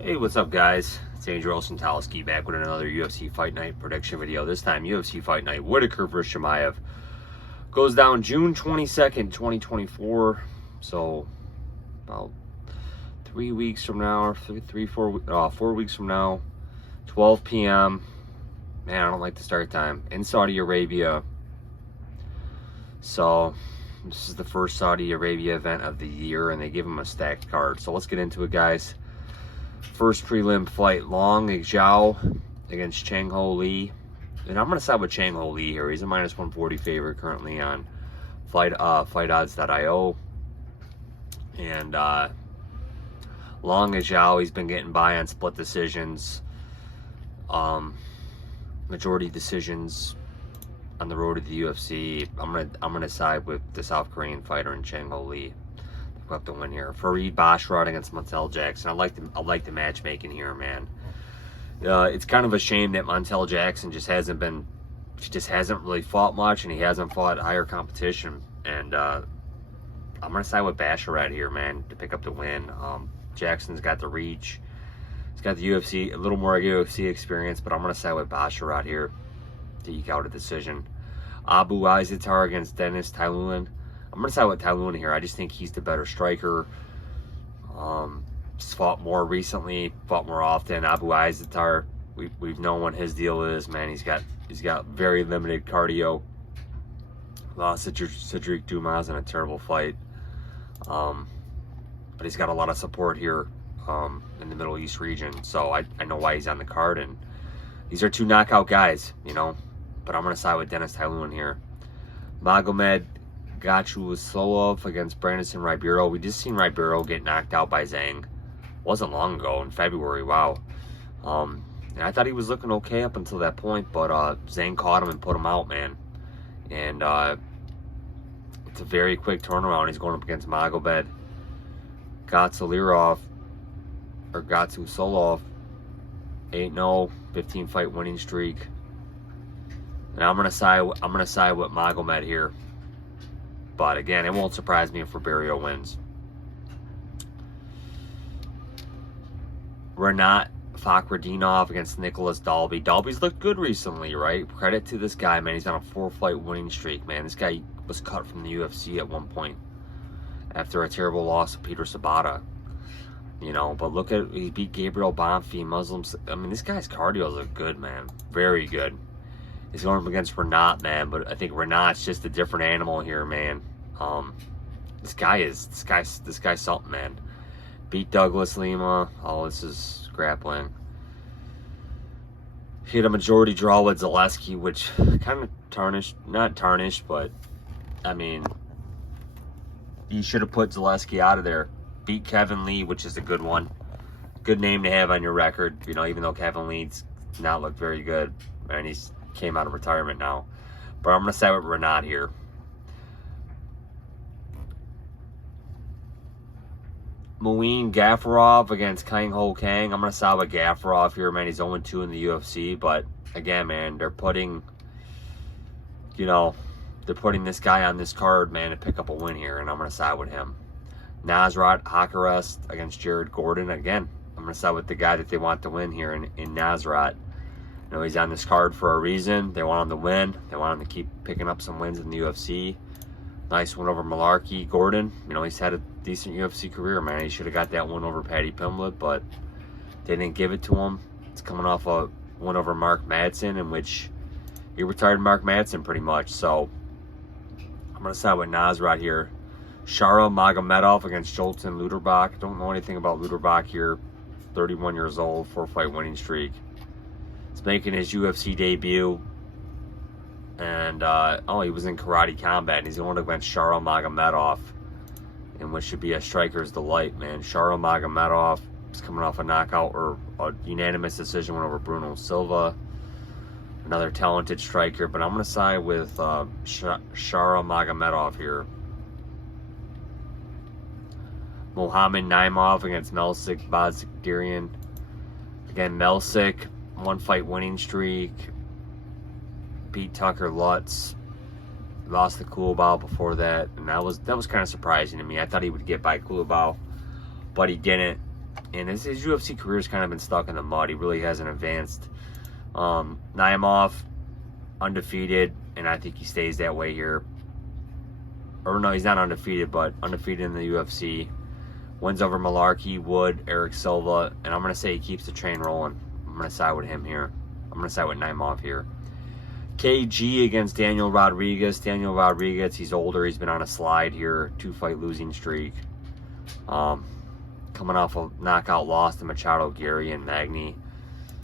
Hey, what's up, guys? It's Andrew Olsen-Talski back with another UFC Fight Night prediction video. This time, UFC Fight Night Whittaker versus Chimaev goes down June 22nd, 2024. So, about 3 weeks from now, or 4 weeks from now, 12 p.m. Man, I don't like the start time in Saudi Arabia. So, this is the first Saudi Arabia event of the year, and they give them a stacked card. So let's get into it, guys. First prelim fight, Long Zhao against Chang Ho Lee. And I'm going to side with Chang Ho Lee here. He's a minus 140 favorite currently on FightOdds.io. And Long Zhao, he's been getting by on split decisions, majority decisions on the road to the UFC. I'm gonna side with the South Korean fighter in Chang Ho Lee. We'll have to win here. Farid Basharat against Montel Jackson. I like the matchmaking here, man. It's kind of a shame that Montel Jackson just hasn't really fought much, and he hasn't fought higher competition. And I'm gonna side with Basharat here, man, to pick up the win. Jackson's got the reach. He's got the UFC, a little more UFC experience, but I'm gonna side with Basharat here to eke out a decision. Abu Aizatar against Dennis Tiuliulin. I'm going to side with Tiuliulin here. I just think he's the better striker. He's fought more recently, fought more often. Abu Aizatar, we've known what his deal is, man. He's got very limited cardio. Lost Cedric Dumas in a terrible fight. But he's got a lot of support here in the Middle East region. So I know why he's on the card. And these are two knockout guys, you know. But I'm going to side with Dennis Tiuliulin here. Magomedov Gadzhiyasulov against Brandon Ribeiro. We just seen Ribeiro get knocked out by Zhang. Wasn't long ago, in February. Wow. And I thought he was looking okay up until that point, but Zhang caught him and put him out, man. And it's a very quick turnaround. He's going up against Magomedov Gadzhiyasulov, 8-0, 15-fight winning streak. And I'm gonna side with Magomed here. But again, it won't surprise me if Ribeiro wins. Renat Fakhretdinov against Nicholas Dalby. Dalby's looked good recently, right? Credit to this guy, man. He's on a 4-fight winning streak, man. This guy was cut from the UFC at one point after a terrible loss to Peter Sabata. You know, but look at, he beat Gabriel Bonfim, Muslims. I mean, this guy's cardio is good, man. Very good. He's going up against Renat, man, but I think Renat's just a different animal here, man. This guy's something, man. Beat Douglas Lima. Oh, this is grappling. He had a majority draw with Zaleski, which kind of not tarnished, but I mean, you should have put Zaleski out of there. Beat Kevin Lee, which is a good one. Good name to have on your record, you know, even though Kevin Lee's not looked very good, and he's came out of retirement now. But I'm going to side with Renat here. Muin Gafurov against Kang Ho Kang. I'm going to side with Gafurov here, man. He's 0-2 in the UFC. But again, man, they're putting this guy on this card, man, to pick up a win here. And I'm going to side with him. Nasrat Haqparast against Jared Gordon. Again, I'm going to side with the guy that they want to win here in Nasrat. You know, he's on this card for a reason. They want him to win. They want him to keep picking up some wins in the UFC. Nice win over Malarkey. Gordon, you know, he's had a decent UFC career, man. He should have got that one over Paddy Pimblett, but they didn't give it to him. It's coming off a win over Mark Madsen, in which he retired Mark Madsen pretty much. So I'm going to side with Nasrat here. Shara Magomedov against Jolton Luderbach. Don't know anything about Luderbach here. 31 years old, 4-fight winning streak. He's making his UFC debut, and he was in Karate Combat, and he's going against Shara Magomedov, in which should be a striker's delight, man. Shara Magomedov is coming off a knockout or a unanimous decision win over Bruno Silva, another talented striker. But I'm going to side with Shara Magomedov here. Mohamed Naimov against Melsik Bazikdarian. Again, Melsik, 1-fight winning streak. Beat Tucker Lutz. Lost to Kulabau before that, and that was kind of surprising to me. I thought he would get by Kulabau, but he didn't. And his UFC career's kind of been stuck in the mud. He really hasn't advanced. Naimov, undefeated, and I think he stays that way here. Or no, he's not undefeated, but undefeated in the UFC. Wins over Malarkey, Wood, Eric Silva, and I'm going to say he keeps the train rolling. I'm going to side with him here. I'm going to side with Naimov here. KG against Daniel Rodriguez. Daniel Rodriguez, he's older. He's been on a slide here. 2-fight losing streak. Coming off a knockout loss to Machado, Gary, and Magny.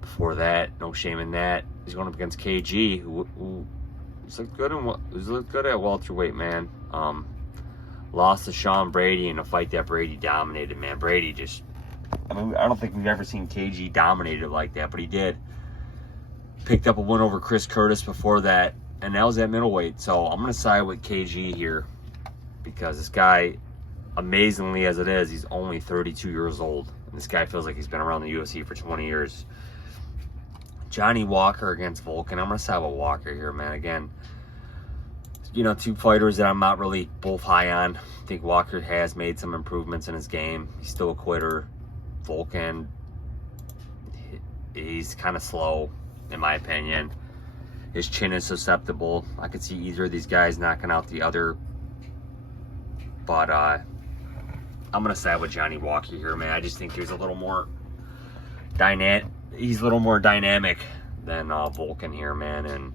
Before that, no shame in that. He's going up against KG, who looked good at welterweight, man. Lost to Sean Brady in a fight that Brady dominated, man. Brady just, I don't think we've ever seen KG dominated like that, but he did. Picked up a win over Chris Curtis before that, and that was at middleweight. So I'm going to side with KG here because this guy, amazingly as it is, he's only 32 years old. And this guy feels like he's been around the UFC for 20 years. Johnny Walker against Volkan. I'm going to side with Walker here, man. Again, you know, two fighters that I'm not really both high on. I think Walker has made some improvements in his game. He's still a quitter. Volkan, he's kind of slow, in my opinion. His chin is susceptible. I could see either of these guys knocking out the other. But I'm going to side with Johnny Walker here, man. I just think there's a little more dynamic. He's a little more dynamic than Volkan here, man. And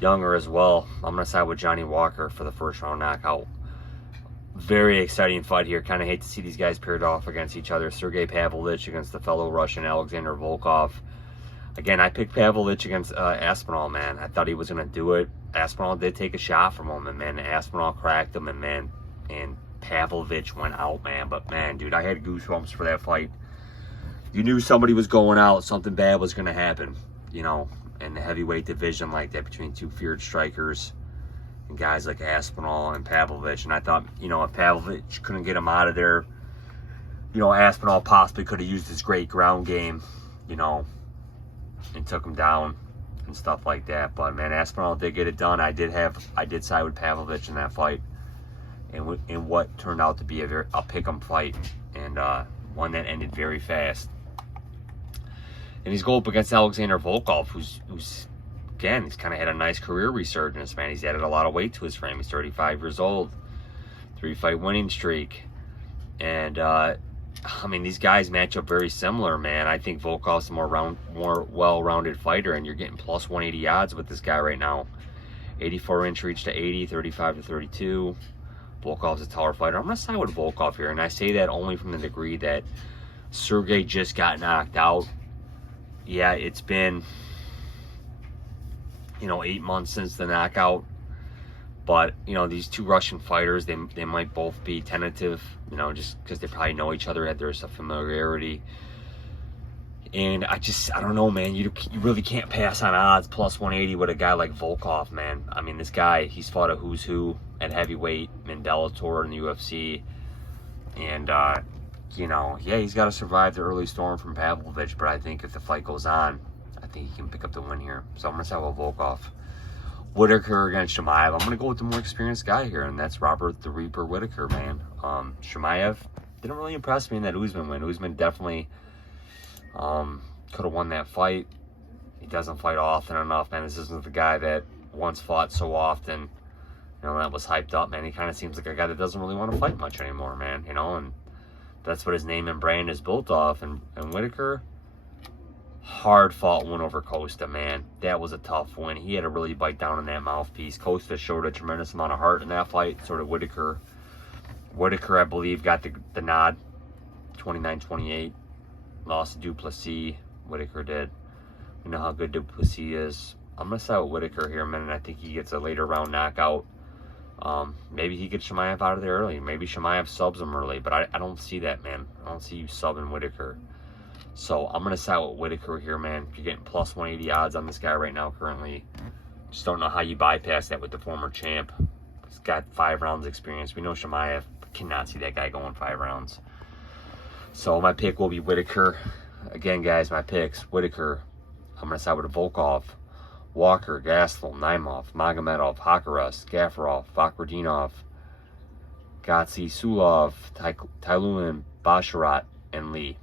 younger as well. I'm going to side with Johnny Walker for the first round knockout. Very exciting fight here. Kind of hate to see these guys paired off against each other. Sergey Pavlovich against the fellow Russian Alexander Volkov. Again, I picked Pavlovich against Aspinall, man. I thought he was going to do it. Aspinall did take a shot from him, and man, Aspinall cracked him, and man, and Pavlovich went out, man. But man, dude, I had goosebumps for that fight. You knew somebody was going out, something bad was going to happen, you know, in the heavyweight division like that between two feared strikers and guys like Aspinall and Pavlovich. And I thought, you know, if Pavlovich couldn't get him out of there, you know, Aspinall possibly could have used his great ground game, you know, and took him down and stuff like that. But man, Aspinall did get it done. I did side with Pavlovich in that fight, and in what turned out to be a pick'em fight, and one that ended very fast. And he's going up against Alexander Volkov, who's again, he's kind of had a nice career resurgence, man. He's added a lot of weight to his frame. He's 35 years old, 3-fight winning streak, and I mean, these guys match up very similar, man. I think Volkov's a more well-rounded fighter, and you're getting plus 180 odds with this guy right now. 84-inch reach to 80, 35 to 32. Volkov's a taller fighter. I'm going to side with Volkov here, and I say that only from the degree that Sergey just got knocked out. Yeah, it's been, you know, 8 months since the knockout. But, you know, these two Russian fighters, they might both be tentative, you know, just because they probably know each other. There's a familiarity. And I don't know, man. You really can't pass on odds plus 180 with a guy like Volkov, man. I mean, this guy, he's fought a who's who at heavyweight in Bellator and the UFC. And, you know, yeah, he's got to survive the early storm from Pavlovich. But I think if the fight goes on, I think he can pick up the win here. So I'm going to side with Volkov. Whittaker against Chimaev. I'm going to go with the more experienced guy here, and that's Robert the Reaper Whittaker, man. Chimaev didn't really impress me in that Usman win. Usman definitely could have won that fight. He doesn't fight often enough, man. This isn't the guy that once fought so often, you know, that was hyped up, man. He kind of seems like a guy that doesn't really want to fight much anymore, man, you know, and that's what his name and brand is built off. And Whittaker, hard-fought win over Costa, man. That was a tough win. He had to really bite down on that mouthpiece. Costa showed a tremendous amount of heart in that fight, sort of Whittaker. Whittaker, I believe, got the nod, 29-28. Lost to Duplessis. Whittaker did. You know how good Duplessis is. I'm going to side with Whittaker here, man, and I think he gets a later round knockout. Maybe he gets Chimaev out of there early. Maybe Chimaev subs him early, but I don't see that, man. I don't see you subbing Whittaker. So I'm going to side with Whittaker here, man. You're getting plus 180 odds on this guy right now currently. Just don't know how you bypass that with the former champ. He's got 5 rounds experience. We know Chimaev cannot see that guy going 5 rounds. So my pick will be Whittaker. Again, guys, my picks, Whittaker. I'm going to side with Volkov, Walker, Gastelum, Naimov, Magomedov, Haqparast, Gafurov, Fakhretdinov, Gadzhiyasulov, Tiuliulin, Basharat, and Lee.